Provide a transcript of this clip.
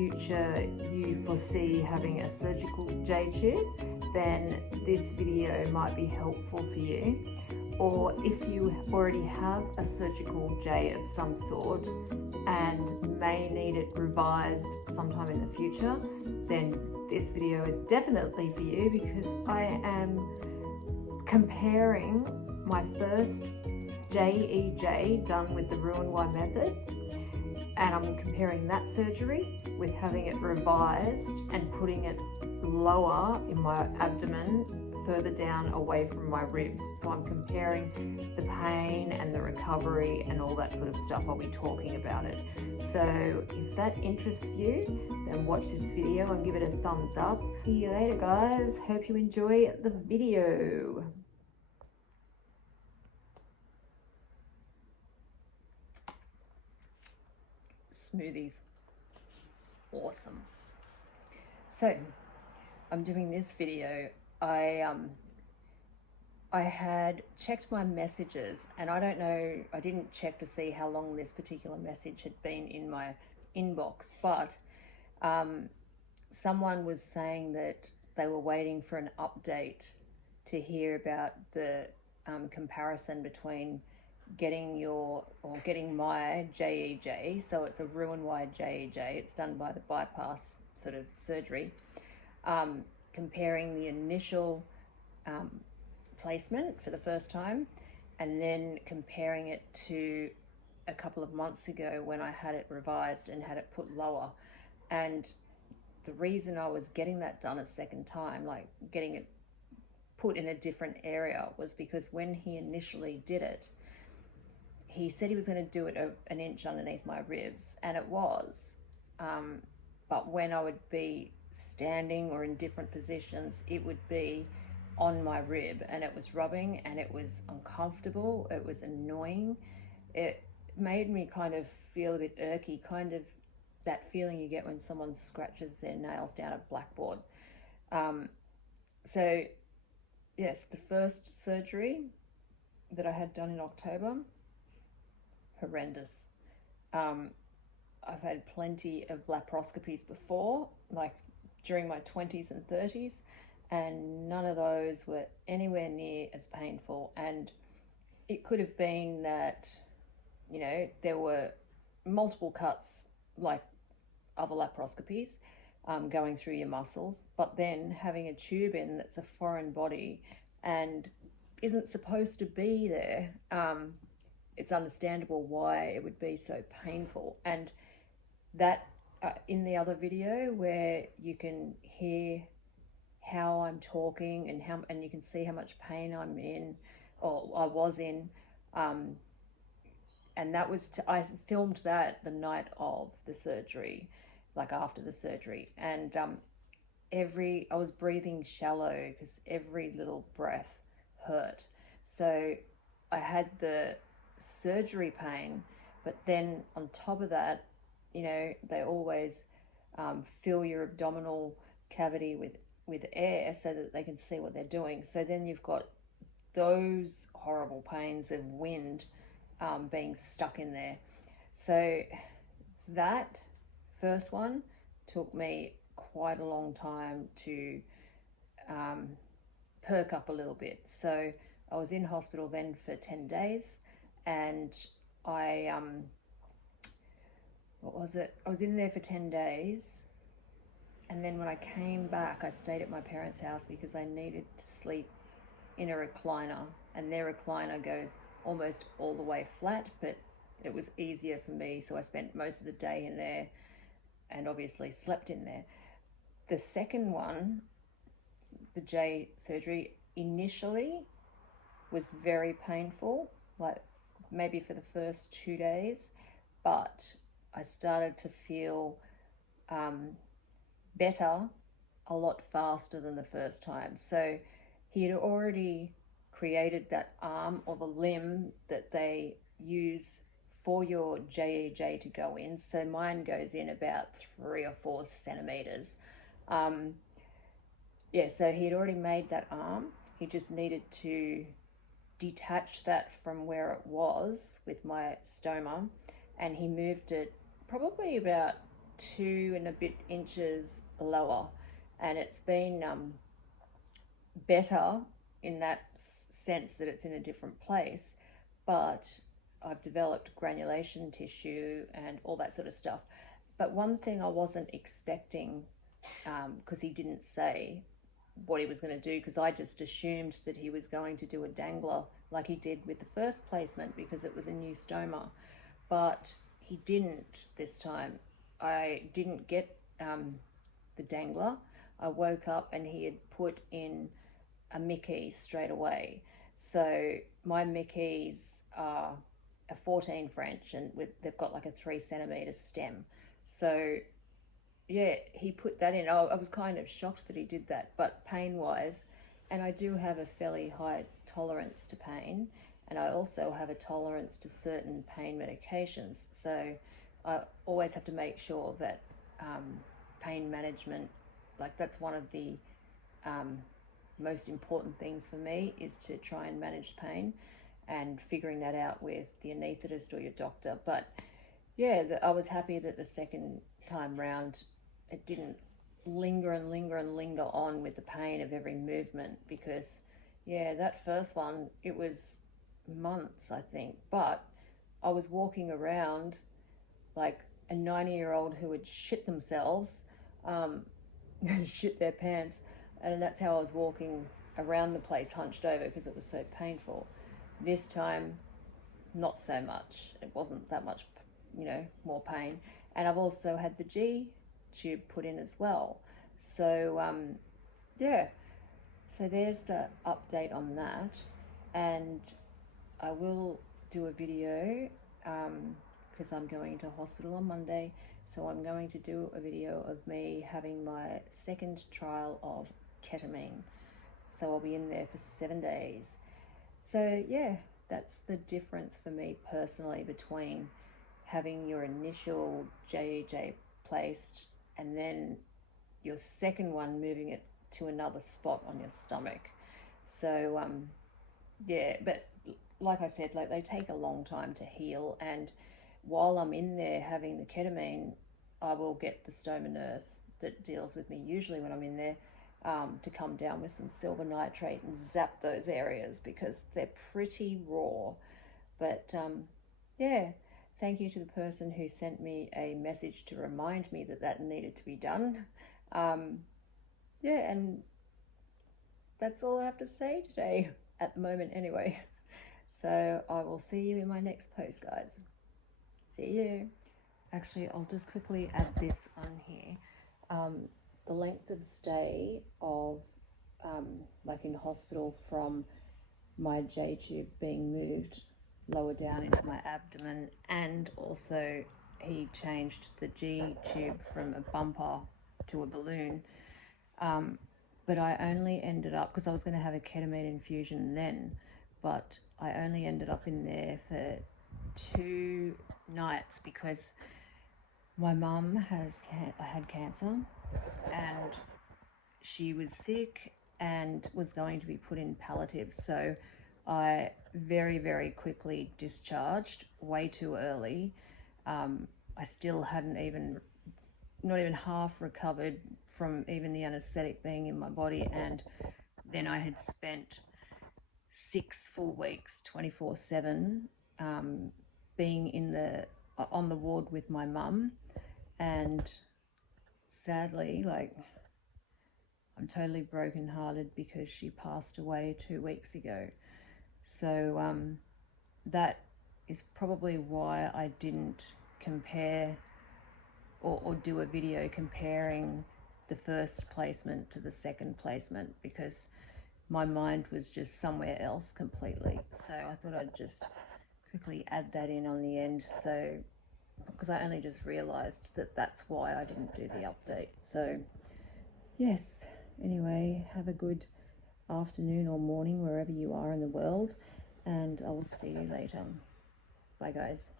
future you foresee having a surgical J tube, then this video might be helpful for you. Or if you already have a surgical J of some sort and may need it revised sometime in the future, then this video is definitely for you, because I am comparing my first JEJ done with the Roux method, and I'm comparing that surgery with having it revised and putting it lower in my abdomen, further down away from my ribs. So I'm comparing the pain and the recovery and all that sort of stuff. I'll be talking about it. So if that interests you, then watch this video and give it a thumbs up. See you later, guys. Hope you enjoy the video. Smoothies, awesome. So I'm doing this video. I had checked my messages, and I don't know, I didn't check to see how long this particular message had been in my inbox, but someone was saying that they were waiting for an update to hear about the comparison between getting my JEJ, so it's a Roux-wide JEJ, it's done by the bypass sort of surgery, comparing the initial placement for the first time, and then comparing it to a couple of months ago when I had it revised and had it put lower. And the reason I was getting that done a second time, like getting it put in a different area, was because when he initially did it, he said he was going to do it an inch underneath my ribs, and it was, but when I would be standing or in different positions, it would be on my rib, and it was rubbing, and it was uncomfortable, it was annoying. It made me kind of feel a bit irky, kind of that feeling you get when someone scratches their nails down a blackboard. So yes, the first surgery that I had done in October, horrendous. I've had plenty of laparoscopies before, like during my 20s and 30s, and none of those were anywhere near as painful. And it could have been that, you know, there were multiple cuts like other laparoscopies going through your muscles, but then having a tube in that's a foreign body and isn't supposed to be there, it's understandable why it would be so painful. And that in the other video where you can hear how I'm talking and you can see how much pain I'm in, or I was in, and that was I filmed that the night of the surgery, like after the surgery, and I was breathing shallow because every little breath hurt. So I had the surgery pain, but then on top of that, you know, they always fill your abdominal cavity with air so that they can see what they're doing. So then you've got those horrible pains of wind being stuck in there. So that first one took me quite a long time to perk up a little bit. So I was in hospital then for 10 days, and I was in there for 10 days, and then when I came back, I stayed at my parents' house because I needed to sleep in a recliner, and their recliner goes almost all the way flat, but it was easier for me, so I spent most of the day in there and obviously slept in there. The second one, the J surgery, initially was very painful, like maybe for the first 2 days, but I started to feel better a lot faster than the first time. So he had already created that arm or the limb that they use for your JEJ to go in. So mine goes in about 3 or 4 centimeters. Yeah, so he had already made that arm. He just needed to detach that from where it was with my stoma, and he moved it probably about 2 and a bit inches lower, and it's been better in that sense that it's in a different place, but I've developed granulation tissue and all that sort of stuff. But one thing I wasn't expecting, because he didn't say what he was going to do, because I just assumed that he was going to do a dangler like he did with the first placement because it was a new stoma, but he didn't this time. I didn't get the dangler. I woke up and he had put in a Mickey straight away. So my Mickeys are a 14 French, and they've got like a 3 centimeter stem. So yeah, he put that in. I was kind of shocked that he did that, but pain wise, and I do have a fairly high tolerance to pain, and I also have a tolerance to certain pain medications. So I always have to make sure that pain management, like that's one of the most important things for me, is to try and manage pain, and figuring that out with the anaesthetist or your doctor. But yeah, I was happy that the second time round it didn't linger and linger and linger on with the pain of every movement, because yeah, that first one, it was months, I think. But I was walking around like a 90-year-old who had shit themselves, shit their pants, and that's how I was walking around the place, hunched over, because it was so painful. This time, not so much. It wasn't that much, more pain. And I've also had the G tube put in as well. So yeah, so there's the update on that, and I will do a video because I'm going to hospital on Monday. So I'm going to do a video of me having my second trial of ketamine. So I'll be in there for 7 days. So yeah, that's the difference for me personally between having your initial JEJ placed and then your second one moving it to another spot on your stomach. So yeah, but like I said, like they take a long time to heal, and while I'm in there having the ketamine, I will get the stoma nurse that deals with me usually when I'm in there to come down with some silver nitrate and zap those areas because they're pretty raw. But yeah, thank you to the person who sent me a message to remind me that that needed to be done. Yeah, and that's all I have to say today, at the moment anyway. So I will see you in my next post, guys. See you. Actually, I'll just quickly add this on here. The length of stay of like in hospital from my J tube being moved lower down into my abdomen, and also he changed the G tube from a bumper to a balloon. But I only ended up, because I was going to have a ketamine infusion then, but I only ended up in there for 2 nights because my mum had cancer, and she was sick and was going to be put in palliative. So I very, very quickly discharged, way too early. I still hadn't not even half recovered from even the anesthetic being in my body, and then I had spent 6 full weeks, 24/7, being on the ward with my mum, and sadly, like, I'm totally brokenhearted because she passed away 2 weeks ago. So that is probably why I didn't compare or do a video comparing the first placement to the second placement, because my mind was just somewhere else completely. So I thought I'd just quickly add that in on the end, so because I only just realized that that's why I didn't do the update. So yes, anyway, have a good afternoon or morning wherever you are in the world, and I will see you later. Bye guys.